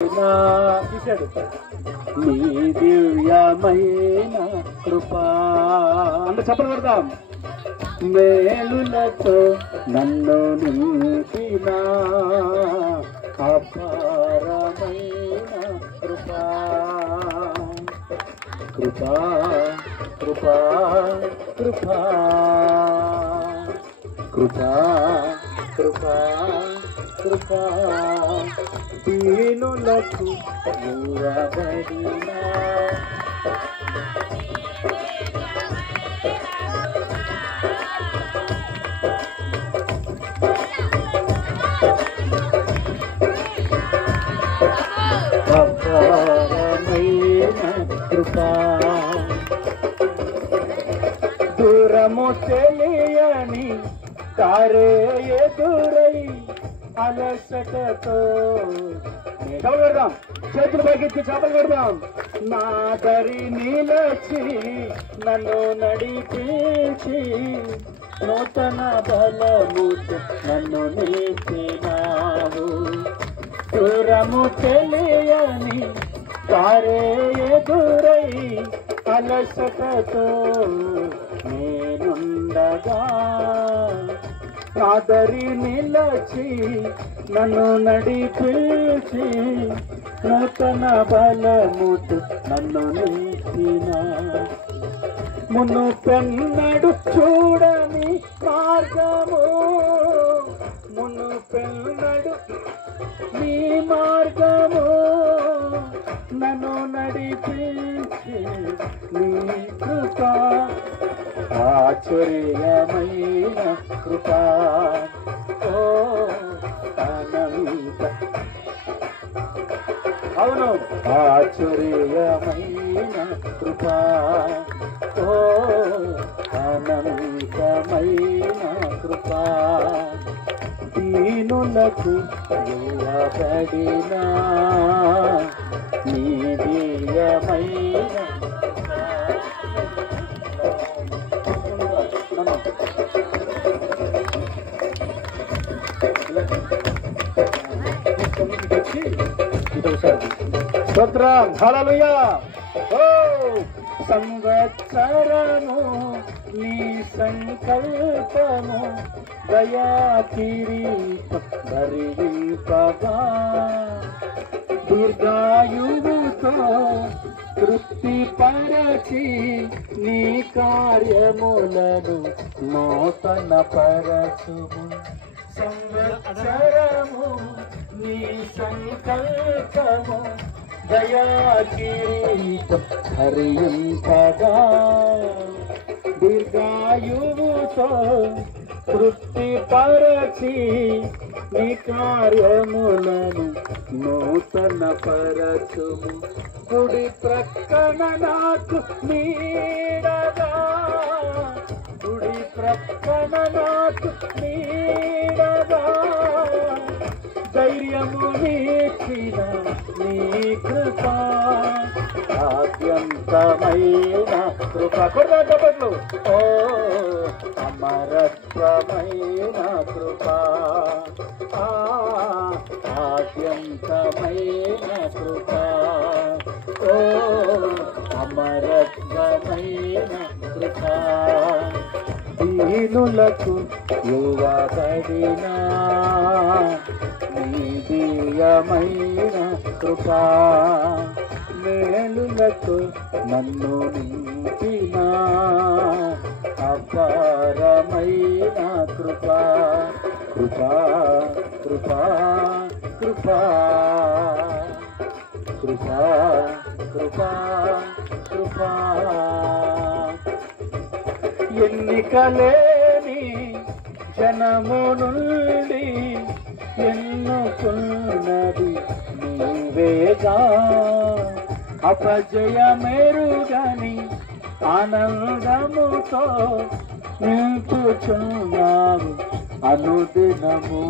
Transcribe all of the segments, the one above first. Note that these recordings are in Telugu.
తీశాడు. నీ దివ్యమైన కృపా అంటే చప్పలు పెడతాం. మేలులతో నన్ను నింపిన అపారమైన కృపా కృపా కృపా కృపా కృపా కృపా కృపా దీనులకు ఇవ్వబడిన అపారమైన కృపా దూరము తెలియని తారే ఎదురై అలసటతో చేపలు పెడదాం, చేతులు పైకెత్తి చేపలు పెడదాం. నా దరి నిలచి నన్ను నడిపించి నూతన బలముతో నన్ను నిలిపినావు. దూరము తెలియని తారే ఎదురై అలసటతో నేనుండగా నాదరి నిలచి నన్ను నడిపించి నూతన బలముతో నన్ను నిలిపిన మును పెన్నడు చూడని మార్గము మును పెన్నడు నీ మార్గము నన్ను నడిపించి నీ కృప ఆశ్చర్యమైన కృపా ఓ అనంత అవును ఆశ్చర్యమైన కృపా ఓ అనంతమైన కృపా దీనులకు ఇవ్వబడిన నీ దివ్యమైన స్తోత్రం హల్లెలూయా. ఓ సంవత్సరము నీ సంకల్పము దయా కిరీటం ధరింపగా దీర్ఘాయువుతో తృప్తిపరచి నీ కార్యములను నూతన పరచుము. సంవత్సరము నీ సంకల్పము దయా కిరీటం ధరింపగా దీర్ఘాయువుతో తృప్తిపరచి నీ కార్యములను నూతన పరచుము. కుడి ప్రక్కన నాకు నీడగా కుడి ప్రక్కన నాకు నీడగా ధైర్యము నీచిన నీ కృప ఆద్యంతమైన కృప కొడతా చెప్పట్లు ఓ అమరత్వమైన కృప ఆద్యంతమైన కృప ఓ అమరత్వమైన కృప దీనులకు ఇవ్వబడిన నీ దివ్యమైన కృపా మేలులతో నన్ను నింపిన అపారమైన కృపా కృపా కృపా కృపా కృపా కృపా కృపా ఎన్నికలేని జనము నుండి ఎన్నుకున్నది నీవేగా అపజయమెరుగని ఆనందముతో నింపుచున్నావు అనుదినము.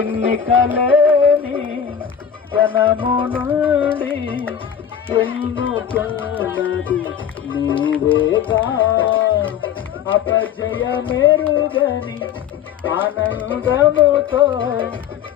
ఎన్నికలేని జనము నుండి ఎన్నుకున్నది నీవేగా అపజయమెరుగని ఆనందముతో